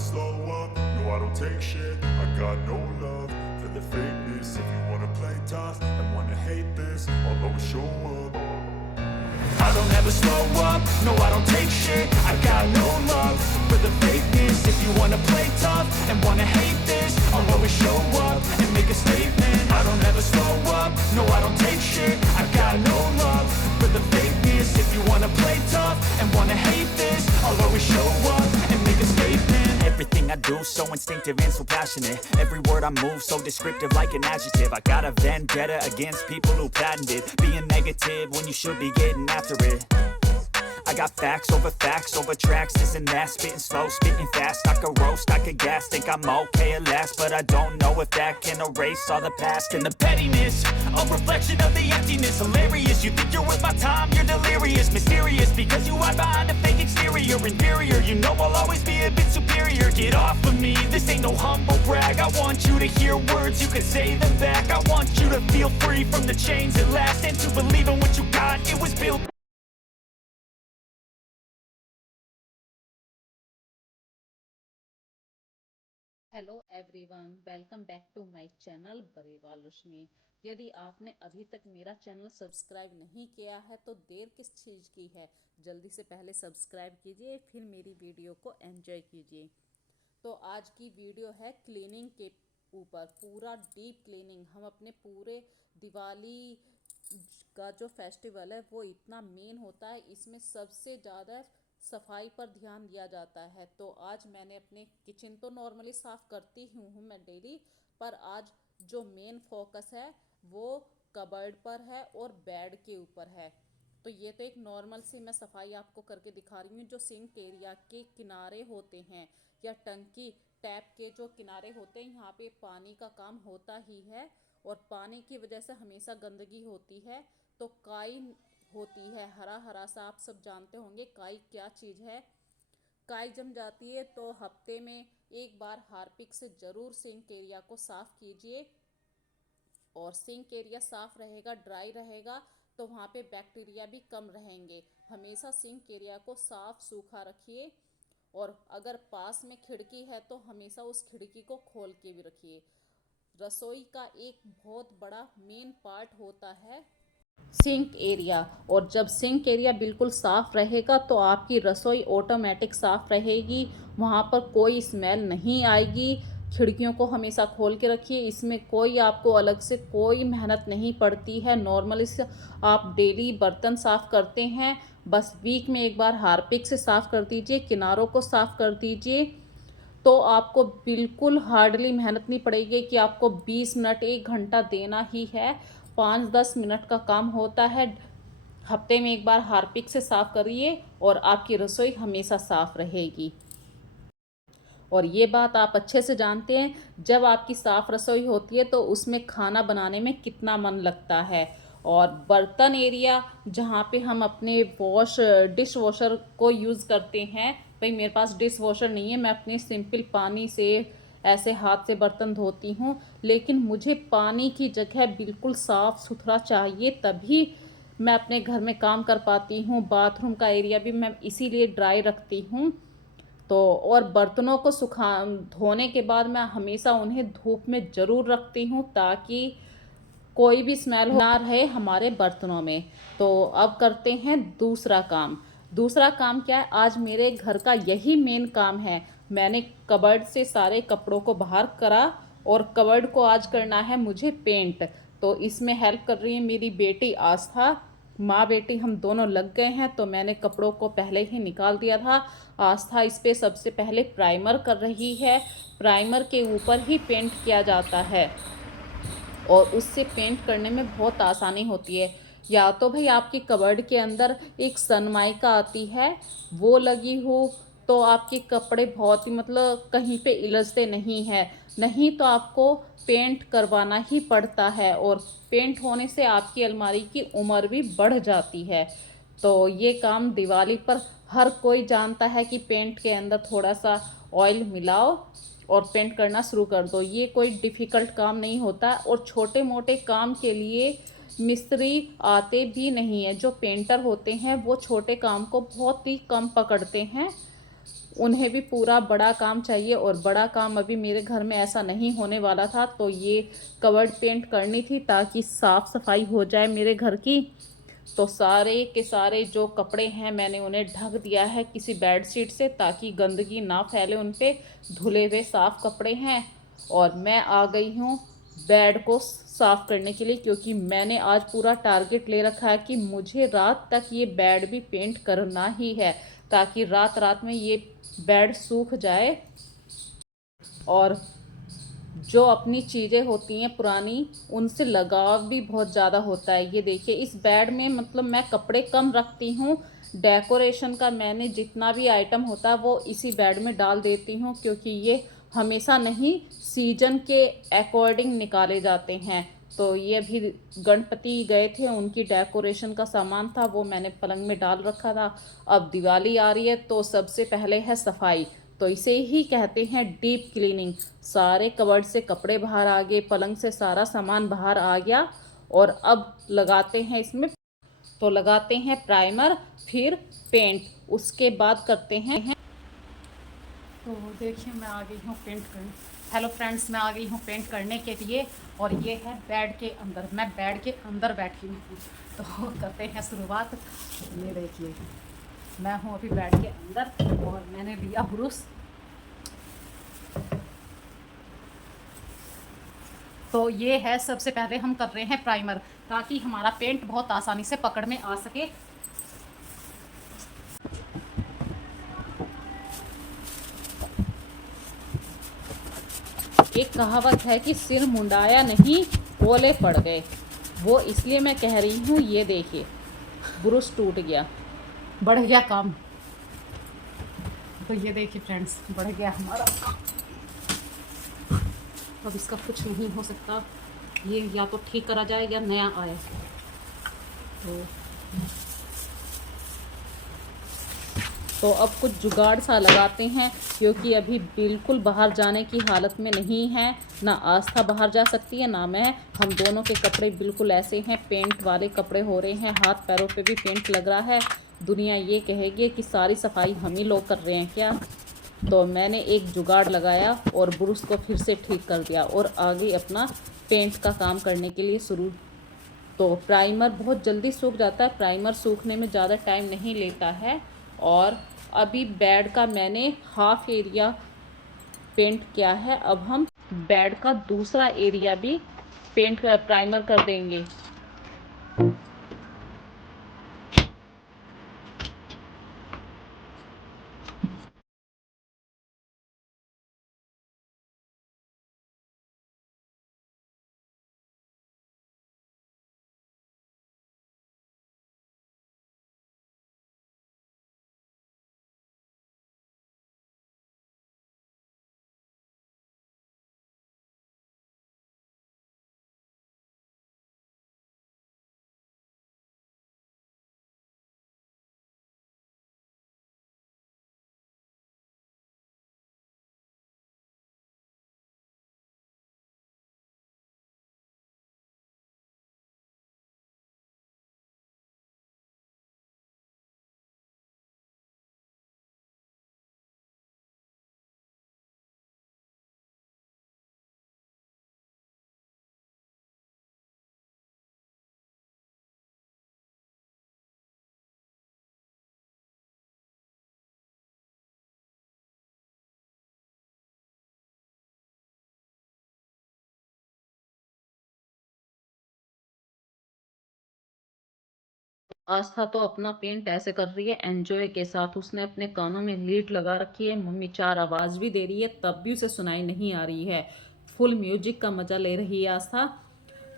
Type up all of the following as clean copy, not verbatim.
slow up, no I don't take shit. I got no love for the fakeness. If you wanna play tough and wanna hate this, I'll always show up. I don't ever slow up, no I don't take shit. I got no love for the fakeness. If you wanna play tough and wanna hate this, I'll always show up and make a statement. I don't ever slow up, no I don't take shit. I got no love for the fakeness. If you wanna play tough and wanna hate this, I'll always show up and make a statement. Everything I do so instinctive and so passionate. Every word I move so descriptive like an adjective. I got a vendetta against people who patented being negative when you should be getting after it. I got facts over tracks, this and that. Spitting slow, spitting fast. I could roast, I could gas. Think I'm okay at last, but I don't know if that can erase all the past. And the pettiness, a reflection of the emptiness. Hilarious, you think you're worth my time, you're delirious. Mysterious, because you hide behind a fake exterior. Inferior, you know I'll always be a bit superior. Get off of me, this ain't no humble brag. I want you to hear words, you can say them back. I want you to feel free from the chains at last, and to believe in what you got, it was built. Hello everyone, welcome back to my channel Bariwal Roshni. यदि आपने अभी तक मेरा channel subscribe नहीं किया है तो देर किस चीज़ की है, जल्दी से पहले सब्सक्राइब कीजिए, फिर मेरी वीडियो को एंजॉय कीजिए। तो आज की वीडियो है क्लीनिंग के ऊपर, पूरा डीप क्लीनिंग। हम अपने पूरे दिवाली का जो फेस्टिवल है वो इतना मेन होता है, इसमें सबसे ज़्यादा सफाई पर ध्यान दिया जाता है। तो आज मैंने अपने किचन तो नॉर्मली साफ़ करती हूँ मैं डेली, पर आज जो मेन फोकस है वो कबर्ड पर है और बेड के ऊपर है। तो ये तो एक नॉर्मल सी मैं सफाई आपको करके दिखा रही हूँ। जो सिंक एरिया के किनारे होते हैं या टंकी टैप के जो किनारे होते हैं, यहाँ पे पानी का काम होता ही है, और पानी की वजह से हमेशा गंदगी होती है। तो काई होती है, हरा हरा सा, आप सब जानते होंगे काई क्या चीज़ है। काई जम जाती है तो हफ्ते में एक बार हार्पिक से ज़रूर सिंक एरिया को साफ़ कीजिए। और सिंक एरिया साफ़ रहेगा, ड्राई रहेगा, तो वहाँ पे बैक्टीरिया भी कम रहेंगे। हमेशा सिंक एरिया को साफ़ सूखा रखिए। और अगर पास में खिड़की है तो हमेशा उस खिड़की को खोल के भी रखिए। रसोई का एक बहुत बड़ा मेन पार्ट होता है सिंक एरिया, और जब सिंक एरिया बिल्कुल साफ़ रहेगा तो आपकी रसोई ऑटोमेटिक साफ़ रहेगी, वहाँ पर कोई स्मेल नहीं आएगी। खिड़कियों को हमेशा खोल के रखिए, इसमें कोई आपको अलग से कोई मेहनत नहीं पड़ती है। नॉर्मली से आप डेली बर्तन साफ़ करते हैं, बस वीक में एक बार हार्पिक से साफ़ कर दीजिए, किनारों को साफ़ कर दीजिए, तो आपको बिल्कुल हार्डली मेहनत नहीं पड़ेगी कि आपको 20 मिनट 1 घंटा देना ही है। 5-10 मिनट का काम होता है। हफ्ते में एक बार हार्पिक से साफ़ करिए और आपकी रसोई हमेशा साफ़ रहेगी। और ये बात आप अच्छे से जानते हैं, जब आपकी साफ़ रसोई होती है तो उसमें खाना बनाने में कितना मन लगता है। और बर्तन एरिया जहाँ पे हम अपने डिश वॉशर को यूज़ करते हैं, भाई मेरे पास डिश वॉशर नहीं है, मैं अपने सिंपल पानी से ऐसे हाथ से बर्तन धोती हूँ, लेकिन मुझे पानी की जगह बिल्कुल साफ़ सुथरा चाहिए, तभी मैं अपने घर में काम कर पाती हूँ। बाथरूम का एरिया भी मैं इसीलिए ड्राई रखती हूँ। तो और बर्तनों को धोने के बाद मैं हमेशा उन्हें धूप में ज़रूर रखती हूँ, ताकि कोई भी स्मेल ना रहे हमारे बर्तनों में। तो अब करते हैं दूसरा काम। दूसरा काम क्या है, आज मेरे घर का यही मेन काम है। मैंने कबर्ड से सारे कपड़ों को बाहर करा और कबर्ड को आज करना है मुझे पेंट। तो इसमें हेल्प कर रही है मेरी बेटी आस्था। माँ बेटी हम दोनों लग गए हैं, तो मैंने कपड़ों को पहले ही निकाल दिया था। आस्था इस पे सबसे पहले प्राइमर कर रही है। प्राइमर के ऊपर ही पेंट किया जाता है और उससे पेंट करने में बहुत आसानी होती है। या तो भाई आपकी कबर्ड के अंदर एक सनमाइका आती है, वो लगी हो, तो आपके कपड़े बहुत ही मतलब कहीं पे इलझते नहीं हैं। नहीं तो आपको पेंट करवाना ही पड़ता है, और पेंट होने से आपकी अलमारी की उम्र भी बढ़ जाती है। तो ये काम दिवाली पर हर कोई जानता है कि पेंट के अंदर थोड़ा सा ऑयल मिलाओ और पेंट करना शुरू कर दो। ये कोई डिफ़िकल्ट काम नहीं होता, और छोटे मोटे काम के लिए मिस्त्री आते भी नहीं हैं। जो पेंटर होते हैं वो छोटे काम को बहुत ही कम पकड़ते हैं, उन्हें भी पूरा बड़ा काम चाहिए और बड़ा काम अभी मेरे घर में ऐसा नहीं होने वाला था। तो ये कवर्ड पेंट करनी थी ताकि साफ़ सफाई हो जाए मेरे घर की। तो सारे के सारे जो कपड़े हैं मैंने उन्हें ढक दिया है किसी बेडशीट से ताकि गंदगी ना फैले उन पे। धुले हुए साफ़ कपड़े हैं और मैं आ गई हूँ बेड को साफ़ करने के लिए, क्योंकि मैंने आज पूरा टारगेट ले रखा है कि मुझे रात तक ये बेड भी पेंट करना ही है ताकि रात रात में ये बेड सूख जाए। और जो अपनी चीज़ें होती हैं पुरानी उनसे लगाव भी बहुत ज़्यादा होता है। ये देखिए इस बेड में मतलब मैं कपड़े कम रखती हूँ। डेकोरेशन का मैंने जितना भी आइटम होता है वो इसी बेड में डाल देती हूँ, क्योंकि ये हमेशा नहीं सीजन के अकॉर्डिंग निकाले जाते हैं। तो ये अभी गणपति गए थे, उनकी डेकोरेशन का सामान था वो मैंने पलंग में डाल रखा था। अब दिवाली आ रही है तो सबसे पहले है सफाई। तो इसे ही कहते हैं डीप क्लीनिंग। सारे कबर्ड से कपड़े बाहर आ गए, पलंग से सारा सामान बाहर आ गया। और अब लगाते हैं इसमें, तो लगाते हैं प्राइमर, फिर पेंट, उसके बाद करते हैं। तो देखिए मैं आ गई हूँ पेंट करने। हेलो फ्रेंड्स, मैं आ गई हूँ पेंट करने के लिए। और ये है बेड के अंदर, मैं बेड के अंदर बैठी हूँ। तो करते हैं शुरुआत। ये देखिए मैं हूँ अभी बेड के अंदर और मैंने लिया ब्रश। तो ये है, सबसे पहले हम कर रहे हैं प्राइमर ताकि हमारा पेंट बहुत आसानी से पकड़ में आ सके। एक कहावत है कि सिर मुंडाया नहीं ओले पड़ गए, वो इसलिए मैं कह रही हूँ। ये देखिए ब्रश टूट गया, बढ़ गया काम। तो ये देखिए फ्रेंड्स, बढ़ गया हमारा काम। अब इसका कुछ नहीं हो सकता, ये या तो ठीक करा जाए या नया आए। तो अब कुछ जुगाड़ सा लगाते हैं, क्योंकि अभी बिल्कुल बाहर जाने की हालत में नहीं है। ना आस्था बाहर जा सकती है ना मैं। हम दोनों के कपड़े बिल्कुल ऐसे हैं, पेंट वाले कपड़े हो रहे हैं, हाथ पैरों पे भी पेंट लग रहा है। दुनिया ये कहेगी कि सारी सफाई हम ही लोग कर रहे हैं क्या। तो मैंने एक जुगाड़ लगाया और ब्रश को फिर से ठीक कर दिया और आगे अपना पेंट का काम करने के लिए शुरू। तो प्राइमर बहुत जल्दी सूख जाता है, प्राइमर सूखने में ज़्यादा टाइम नहीं लेता है। और अभी बेड का मैंने हाफ एरिया पेंट किया है, अब हम बेड का दूसरा एरिया भी पेंट प्राइमर कर देंगे। आस्था तो अपना पेंट ऐसे कर रही है एंजॉय के साथ। उसने अपने कानों में लीड लगा रखी है, मम्मी चार आवाज़ भी दे रही है तब भी उसे सुनाई नहीं आ रही है। फुल म्यूजिक का मज़ा ले रही है आस्था।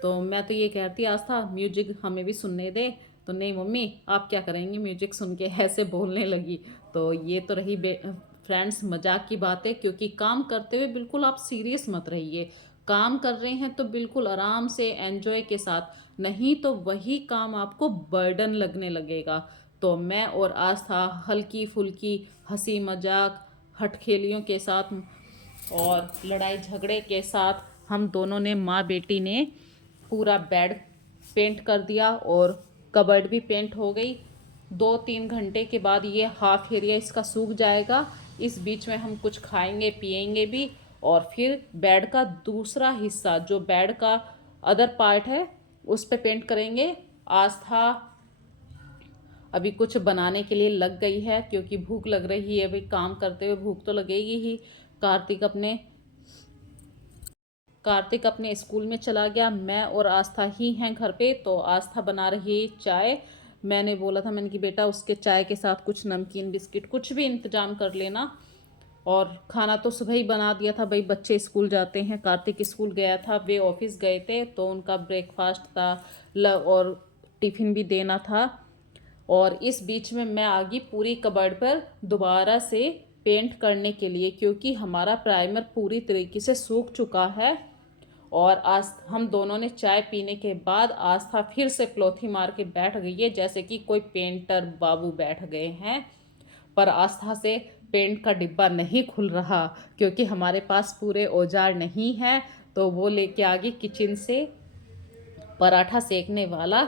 तो मैं तो ये कहती आस्था म्यूजिक हमें भी सुनने दे। तो नहीं मम्मी आप क्या करेंगी म्यूजिक सुन के, ऐसे बोलने लगी। तो ये तो रही फ्रेंड्स मजाक की बात है, क्योंकि काम करते हुए बिल्कुल आप सीरियस मत रहिए। काम कर रहे हैं तो बिल्कुल आराम से एंजॉय के साथ, नहीं तो वही काम आपको बर्डन लगने लगेगा। तो मैं और आस्था हल्की फुल्की हंसी मजाक हटखेलियों के साथ और लड़ाई झगड़े के साथ हम दोनों ने, माँ बेटी ने, पूरा बेड पेंट कर दिया और कबर्ड भी पेंट हो गई। 2-3 घंटे के बाद ये हाफ एरिया इसका सूख जाएगा। इस बीच में हम कुछ खाएंगे पिएंगे भी, और फिर बेड का दूसरा हिस्सा जो बेड का अदर पार्ट है उस पे पेंट करेंगे। आस्था अभी कुछ बनाने के लिए लग गई है क्योंकि भूख लग रही है, भाई काम करते हुए भूख तो लगेगी ही। कार्तिक अपने कार्तिक अपने स्कूल में चला गया, मैं और आस्था ही हैं घर पे। तो आस्था बना रही है चाय। मैंने बोला था, मैंने कि बेटा उसके चाय के साथ कुछ नमकीन बिस्किट कुछ भी इंतजाम कर लेना। और खाना तो सुबह ही बना दिया था, भाई बच्चे स्कूल जाते हैं। कार्तिक स्कूल गया था, वे ऑफिस गए थे तो उनका ब्रेकफास्ट था और टिफ़िन भी देना था। और इस बीच में मैं आ गई पूरी कबर्ड पर दोबारा से पेंट करने के लिए, क्योंकि हमारा प्राइमर पूरी तरीके से सूख चुका है। और आज हम दोनों ने चाय पीने के बाद आस्था फिर से प्लोथी मार के बैठ गई है जैसे कि कोई पेंटर बाबू बैठ गए हैं। पर आस्था से पेंट का डिब्बा नहीं खुल रहा क्योंकि हमारे पास पूरे औजार नहीं हैं। तो वो लेके आ गई किचन से पराठा सेकने वाला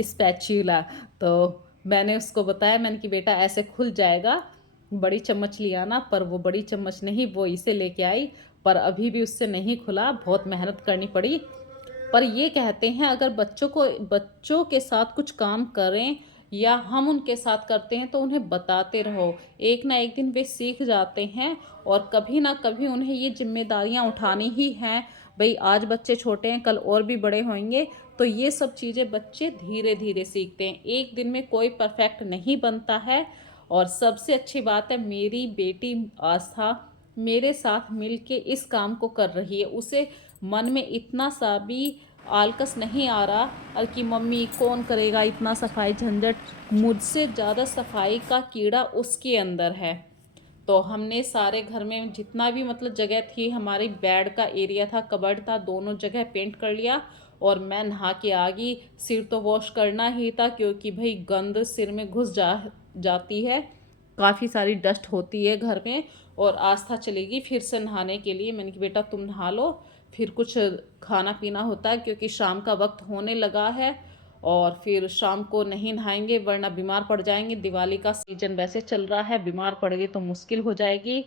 स्पैचुला। तो मैंने उसको बताया, मैंने कि बेटा ऐसे खुल जाएगा, बड़ी चम्मच लिया ना। पर वो बड़ी चम्मच नहीं, वो इसे लेके आई, पर अभी भी उससे नहीं खुला, बहुत मेहनत करनी पड़ी। पर ये कहते हैं अगर बच्चों के साथ कुछ काम करें या हम उनके साथ करते हैं तो उन्हें बताते रहो, एक ना एक दिन वे सीख जाते हैं। और कभी ना कभी उन्हें ये जिम्मेदारियां उठानी ही हैं। भाई आज बच्चे छोटे हैं, कल और भी बड़े होंगे, तो ये सब चीज़ें बच्चे धीरे धीरे सीखते हैं। एक दिन में कोई परफेक्ट नहीं बनता है। और सबसे अच्छी बात है, मेरी बेटी आस्था मेरे साथ मिलके इस काम को कर रही है। उसे मन में इतना सा भी आलकस नहीं आ रहा और कि मम्मी कौन करेगा इतना सफाई झंझट। मुझसे ज़्यादा सफाई का कीड़ा उसके अंदर है। तो हमने सारे घर में जितना भी मतलब जगह थी, हमारी बेड का एरिया था, कबर्ड था, दोनों जगह पेंट कर लिया। और मैं नहा के आ गई। सिर तो वॉश करना ही था क्योंकि भाई गंद सिर में घुस जाती है, काफ़ी सारी डस्ट होती है घर में। और आस्था चलेगी फिर से नहाने के लिए। मैंने कि बेटा तुम नहा लो, फिर कुछ खाना पीना होता है क्योंकि शाम का वक्त होने लगा है। और फिर शाम को नहीं नहाएंगे वरना बीमार पड़ जाएंगे। दिवाली का सीजन वैसे चल रहा है, बीमार पड़ गई तो मुश्किल हो जाएगी।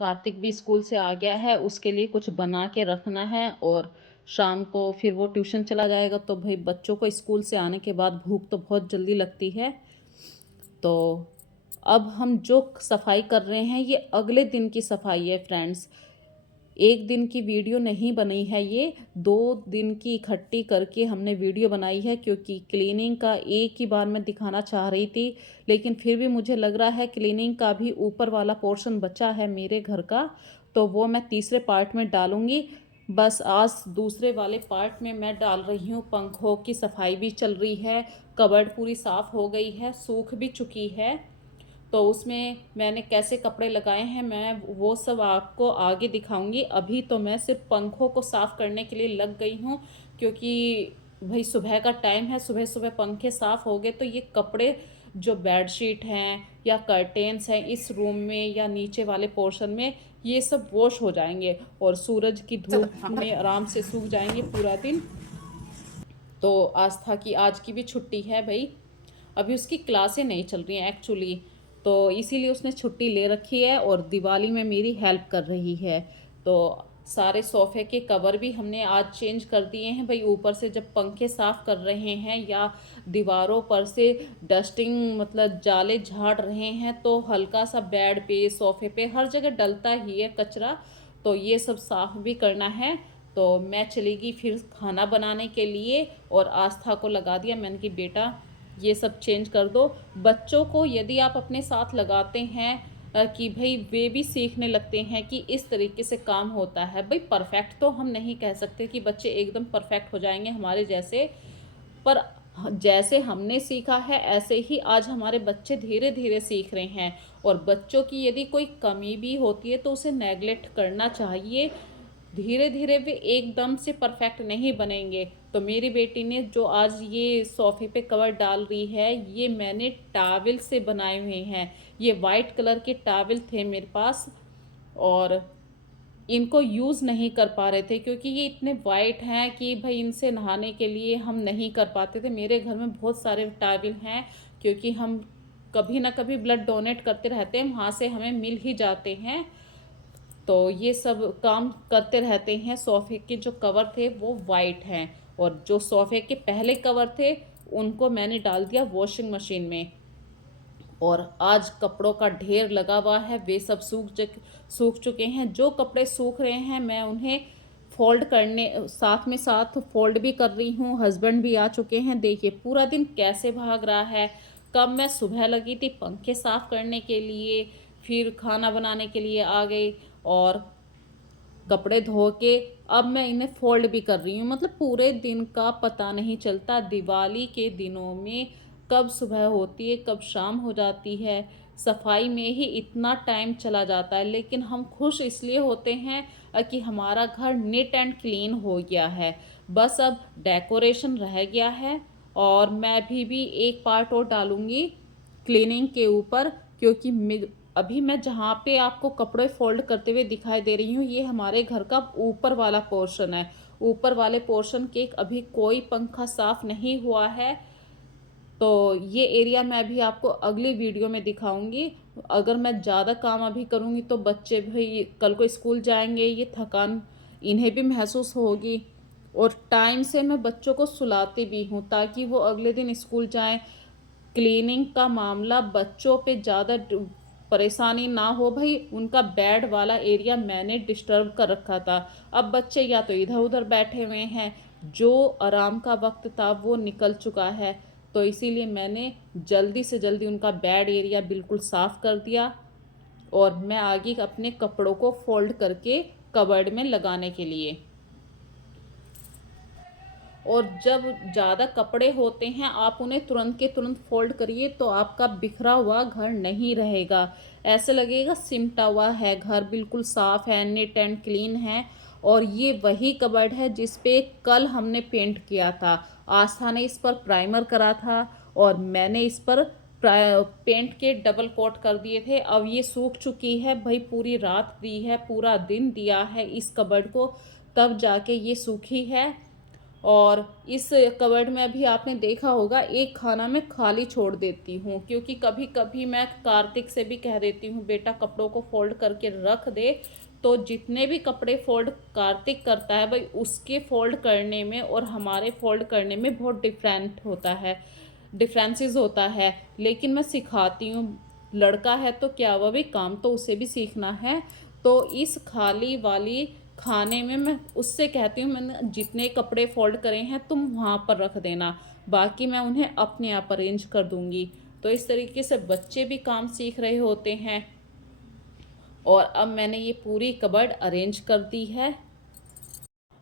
कार्तिक भी स्कूल से आ गया है, उसके लिए कुछ बना के रखना है। और शाम को फिर वो ट्यूशन चला जाएगा। तो भाई बच्चों को स्कूल से आने के बाद भूख तो बहुत जल्दी लगती है। तो अब हम जो सफाई कर रहे हैं ये अगले दिन की सफाई है फ्रेंड्स। एक दिन की वीडियो नहीं बनी है, ये 2 दिन की इकट्ठी करके हमने वीडियो बनाई है। क्योंकि क्लीनिंग का एक ही बार मैं दिखाना चाह रही थी, लेकिन फिर भी मुझे लग रहा है क्लीनिंग का भी ऊपर वाला पोर्शन बचा है मेरे घर का, तो वो मैं तीसरे पार्ट में डालूंगी। बस आज दूसरे वाले पार्ट में मैं डाल रही हूँ। पंखों की सफाई भी चल रही है, कबर्ड पूरी साफ़ हो गई है, सूख भी चुकी है। तो उसमें मैंने कैसे कपड़े लगाए हैं मैं वो सब आपको आगे दिखाऊंगी। अभी तो मैं सिर्फ पंखों को साफ़ करने के लिए लग गई हूँ क्योंकि भाई सुबह का टाइम है, सुबह सुबह पंखे साफ़ हो गए तो ये कपड़े जो बेडशीट हैं या कर्टेन्स हैं इस रूम में या नीचे वाले पोर्शन में, ये सब वॉश हो जाएंगे और सूरज की धूप में आराम से सूख जाएंगे पूरा दिन। तो आस्था की आज की भी छुट्टी है भाई, अभी उसकी क्लासें नहीं चल रही हैं एक्चुअली, तो इसीलिए उसने छुट्टी ले रखी है और दिवाली में मेरी हेल्प कर रही है। तो सारे सोफ़े के कवर भी हमने आज चेंज कर दिए हैं भाई। ऊपर से जब पंखे साफ़ कर रहे हैं या दीवारों पर से डस्टिंग मतलब जाले झाड़ रहे हैं तो हल्का सा बेड पे सोफ़े पे हर जगह डलता ही है कचरा, तो ये सब साफ़ भी करना है। तो मैं चलेगी फिर खाना बनाने के लिए और आस्था को लगा दिया। मैंने कि बेटा ये सब चेंज कर दो। बच्चों को यदि आप अपने साथ लगाते हैं कि भई वे भी सीखने लगते हैं कि इस तरीके से काम होता है। भई परफ़ेक्ट तो हम नहीं कह सकते कि बच्चे एकदम परफ़ेक्ट हो जाएँगे हमारे जैसे, पर जैसे हमने सीखा है ऐसे ही आज हमारे बच्चे धीरे-धीरे सीख रहे हैं। और बच्चों की यदि कोई कमी भी होती है तो उसे नेग्लेक्ट करना चाहिए। धीरे-धीरे वे एकदम से परफेक्ट नहीं बनेंगे। तो मेरी बेटी ने जो आज ये सोफ़े पे कवर डाल रही है, ये मैंने टॉवल से बनाए हुए हैं। ये वाइट कलर के टॉवल थे मेरे पास और इनको यूज़ नहीं कर पा रहे थे क्योंकि ये इतने वाइट हैं कि भई इनसे नहाने के लिए हम नहीं कर पाते थे। मेरे घर में बहुत सारे टॉवल हैं क्योंकि हम कभी न कभी ब्लड डोनेट करते रहते हैं, वहाँ से हमें मिल ही जाते हैं। तो ये सब काम करते रहते हैं। सोफ़े के जो कवर थे वो वाइट हैं और जो सोफ़े के पहले कवर थे उनको मैंने डाल दिया वॉशिंग मशीन में। और आज कपड़ों का ढेर लगा हुआ है, वे सब सूख चुके हैं। जो कपड़े सूख रहे हैं मैं उन्हें फ़ोल्ड करने साथ में साथ फ़ोल्ड भी कर रही हूँ। हस्बैंड भी आ चुके हैं। देखिए पूरा दिन कैसे भाग रहा है। कब मैं सुबह लगी थी पंखे साफ़ करने के लिए, फिर खाना बनाने के लिए आ गई और कपड़े धो के अब मैं इन्हें फ़ोल्ड भी कर रही हूँ। मतलब पूरे दिन का पता नहीं चलता। दिवाली के दिनों में कब सुबह होती है, कब शाम हो जाती है, सफाई में ही इतना टाइम चला जाता है। लेकिन हम खुश इसलिए होते हैं कि हमारा घर नीट एंड क्लीन हो गया है। बस अब डेकोरेशन रह गया है और मैं भी एक पार्ट और डालूँगी क्लीनिंग के ऊपर क्योंकि अभी मैं जहाँ पे आपको कपड़े फ़ोल्ड करते हुए दिखाई दे रही हूँ, ये हमारे घर का ऊपर वाला पोर्शन है। ऊपर वाले पोर्शन के अभी कोई पंखा साफ़ नहीं हुआ है, तो ये एरिया मैं अभी आपको अगली वीडियो में दिखाऊँगी। अगर मैं ज़्यादा काम अभी करूँगी तो बच्चे भी कल को स्कूल जाएँगे, ये थकान इन्हें भी महसूस होगी। और टाइम से मैं बच्चों को सुलाती भी हूँ ताकि वो अगले दिन स्कूल जाएँ। क्लीनिंग का मामला बच्चों पे ज़्यादा परेशानी ना हो। भाई उनका बेड वाला एरिया मैंने डिस्टर्ब कर रखा था। अब बच्चे या तो इधर उधर बैठे हुए हैं, जो आराम का वक्त था वो निकल चुका है। तो इसीलिए मैंने जल्दी से जल्दी उनका बेड एरिया बिल्कुल साफ़ कर दिया और मैं आगे अपने कपड़ों को फोल्ड करके कबर्ड में लगाने के लिए। और जब ज़्यादा कपड़े होते हैं आप उन्हें तुरंत के तुरंत फोल्ड करिए तो आपका बिखरा हुआ घर नहीं रहेगा। ऐसे लगेगा सिमटा हुआ है घर, बिल्कुल साफ़ है, नीट एंड क्लीन है। और ये वही कबर्ड है जिस पे कल हमने पेंट किया था। आस्था ने इस पर प्राइमर करा था और मैंने इस पर पेंट के डबल कोट कर दिए थे। अब ये सूख चुकी है भाई, पूरी रात दी है, पूरा दिन दिया है इस कबर्ड को, तब जाके ये सूखी है। और इस कबर्ड में अभी आपने देखा होगा एक खाना मैं खाली छोड़ देती हूँ क्योंकि कभी कभी मैं कार्तिक से भी कह देती हूँ बेटा कपड़ों को फोल्ड करके रख दे। तो जितने भी कपड़े फोल्ड कार्तिक करता है भाई उसके फोल्ड करने में और हमारे फोल्ड करने में बहुत डिफरेंसेस होता है। लेकिन मैं सिखाती हूँ, लड़का है तो क्या हुआ भाई, काम तो उसे भी सीखना है। तो इस खाली वाली खाने में मैं उससे कहती हूँ मैंने जितने कपड़े फोल्ड करे हैं तुम वहाँ पर रख देना, बाकी मैं उन्हें अपने आप अरेंज कर दूँगी। तो इस तरीके से बच्चे भी काम सीख रहे होते हैं। और अब मैंने ये पूरी कबर्ड अरेंज कर दी है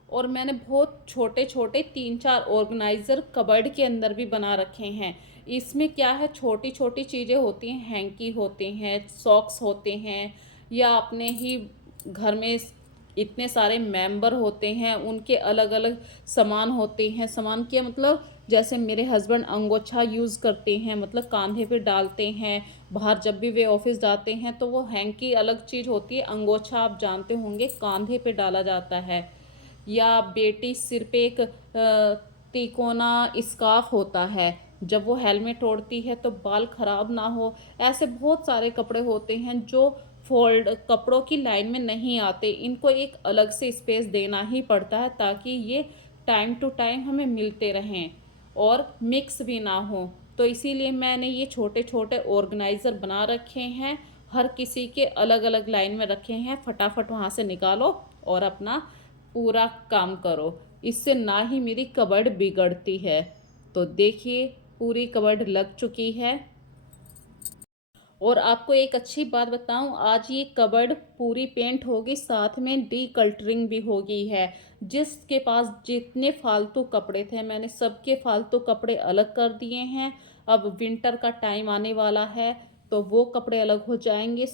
और मैंने बहुत छोटे छोटे 3-4 ऑर्गेनाइज़र कबर्ड के अंदर भी बना रखे हैं। इसमें क्या है, छोटी छोटी चीज़ें होती हैं, हैंकी होते हैं, सॉक्स होते हैं, या अपने ही घर में इतने सारे मेंबर होते हैं उनके अलग अलग सामान होते हैं। सामान के मतलब जैसे मेरे हस्बैंड अंगोछा यूज़ करते हैं, मतलब कांधे पे डालते हैं। बाहर जब भी वे ऑफिस जाते हैं तो वो हैंकी अलग चीज़ होती है, अंगोछा आप जानते होंगे कांधे पे डाला जाता है। या बेटी सिर पे एक तिकोना स्कार्फ होता है, जब वो हेलमेट ओढ़ती है तो बाल खराब ना हो। ऐसे बहुत सारे कपड़े होते हैं जो फोल्ड कपड़ों की लाइन में नहीं आते, इनको एक अलग से स्पेस देना ही पड़ता है ताकि ये टाइम टू टाइम हमें मिलते रहें और मिक्स भी ना हो। तो इसीलिए मैंने ये छोटे छोटे ऑर्गेनाइज़र बना रखे हैं, हर किसी के अलग अलग लाइन में रखे हैं। फटाफट वहाँ से निकालो और अपना पूरा काम करो। इससे ना ही मेरी कबर्ड बिगड़ती है। तो देखिए पूरी कबर्ड लग चुकी है। और आपको एक अच्छी बात बताऊं, आज ये कबर्ड पूरी पेंट होगी, साथ में डीकल्टरिंग भी हो गई है। जिसके पास जितने फालतू कपड़े थे मैंने सबके फालतू कपड़े अलग कर दिए हैं। अब विंटर का टाइम आने वाला है तो वो कपड़े अलग हो जाएंगे।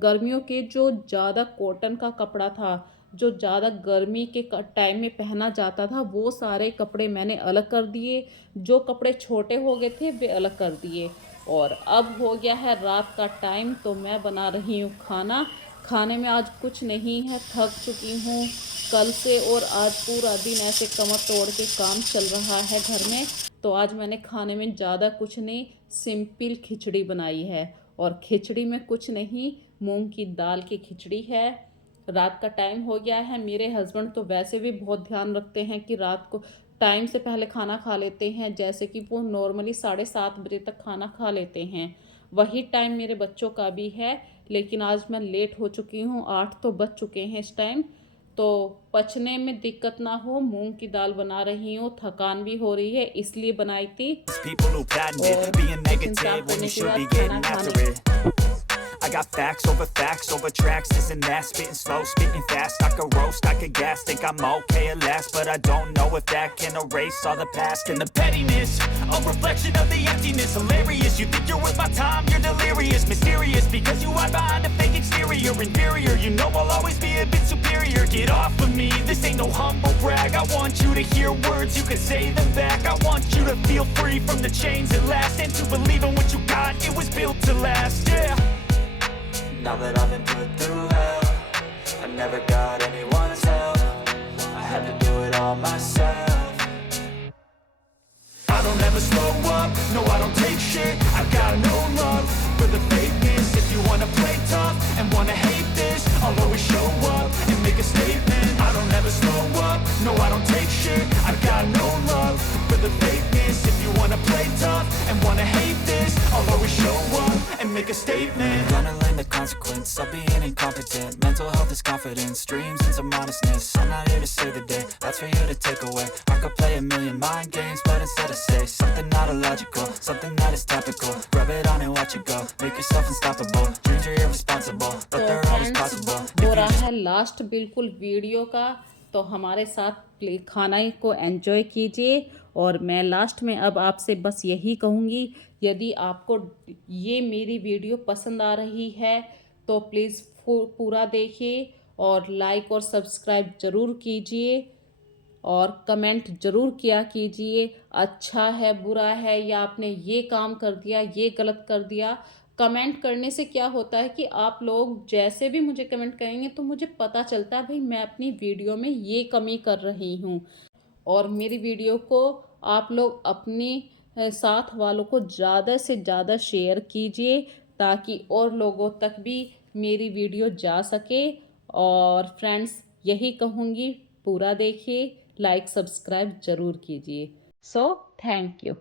गर्मियों के जो ज़्यादा कॉटन का कपड़ा था, जो ज़्यादा गर्मी के टाइम में पहना जाता था, वो सारे कपड़े मैंने अलग कर दिए। जो कपड़े छोटे हो गए थे वे अलग कर दिए। और अब हो गया है रात का टाइम तो मैं बना रही हूँ खाना। खाने में आज कुछ नहीं है, थक चुकी हूँ कल से, और आज पूरा दिन ऐसे कमर तोड़ के काम चल रहा है घर में। तो आज मैंने खाने में ज़्यादा कुछ नहीं, सिंपल खिचड़ी बनाई है। और खिचड़ी में कुछ नहीं, मूंग की दाल की खिचड़ी है। रात का टाइम हो गया है। मेरे हस्बैंड तो वैसे भी बहुत ध्यान रखते हैं कि रात को टाइम से पहले खाना खा लेते हैं, जैसे कि वो नॉर्मली 7:30 बजे तक खाना खा लेते हैं। वही टाइम मेरे बच्चों का भी है, लेकिन आज मैं लेट हो चुकी हूँ, 8 तो बज चुके हैं इस टाइम। तो पचने में दिक्कत ना हो, मूंग की दाल बना रही हूँ, थकान भी हो रही है इसलिए बनाई थी। People who patented और being किचन साफ negative when करने you के should बाद be खाना getting खाने after it. I got facts over tracks, this and that, spitting slow, spitting fast. I could roast, I could gas, think I'm okay at last, but I don't know if that can erase all the past. And the pettiness, a reflection of the emptiness, hilarious. You think you're worth my time, you're delirious, mysterious, because you hide behind a fake exterior, inferior. You know I'll always be a bit superior. Get off of me, this ain't no humble brag. I want you to hear words, you can say them back. I want you to feel free from the chains at last, and to believe in what you got, it was built to last, yeah. Now that I've been put through hell, I never got anyone's help, I had to do it all myself. I don't ever slow up, no I don't take shit. I got no love for the fakeness. If you wanna play tough and wanna hate this, I'll always show up and make a statement. I don't ever slow up, no I don't take shit. I got no love for the fakeness. If you wanna play tough and wanna hate this, I'll always show up and make a statement. Gonna learn the consequence of being incompetent. Mental health is confidence, dreams and some modestness. I'm not here to save the day, that's for you to take away. I could play a million mind games, but instead I say something not illogical, something that is topical. Rub it on and watch it go, make yourself unstoppable. Dreams are irresponsible, but तो they're always friends, possible. हो रहा है last बिल्कुल video का, तो हमारे साथ खाना को एंजॉय कीजिए। और मैं लास्ट में अब आपसे बस यही कहूँगी, यदि आपको ये मेरी वीडियो पसंद आ रही है तो प्लीज़ पूरा देखिए और लाइक और सब्सक्राइब ज़रूर कीजिए और कमेंट ज़रूर किया कीजिए, अच्छा है बुरा है या आपने ये काम कर दिया, ये गलत कर दिया। कमेंट करने से क्या होता है कि आप लोग जैसे भी मुझे कमेंट करेंगे तो मुझे पता चलता है भाई मैं अपनी वीडियो में ये कमी कर रही हूँ। और मेरी वीडियो को आप लोग अपने साथ वालों को ज़्यादा से ज़्यादा शेयर कीजिए, ताकि और लोगों तक भी मेरी वीडियो जा सके। और फ्रेंड्स, यही कहूँगी, पूरा देखिए, लाइक सब्सक्राइब ज़रूर कीजिए। So thank you.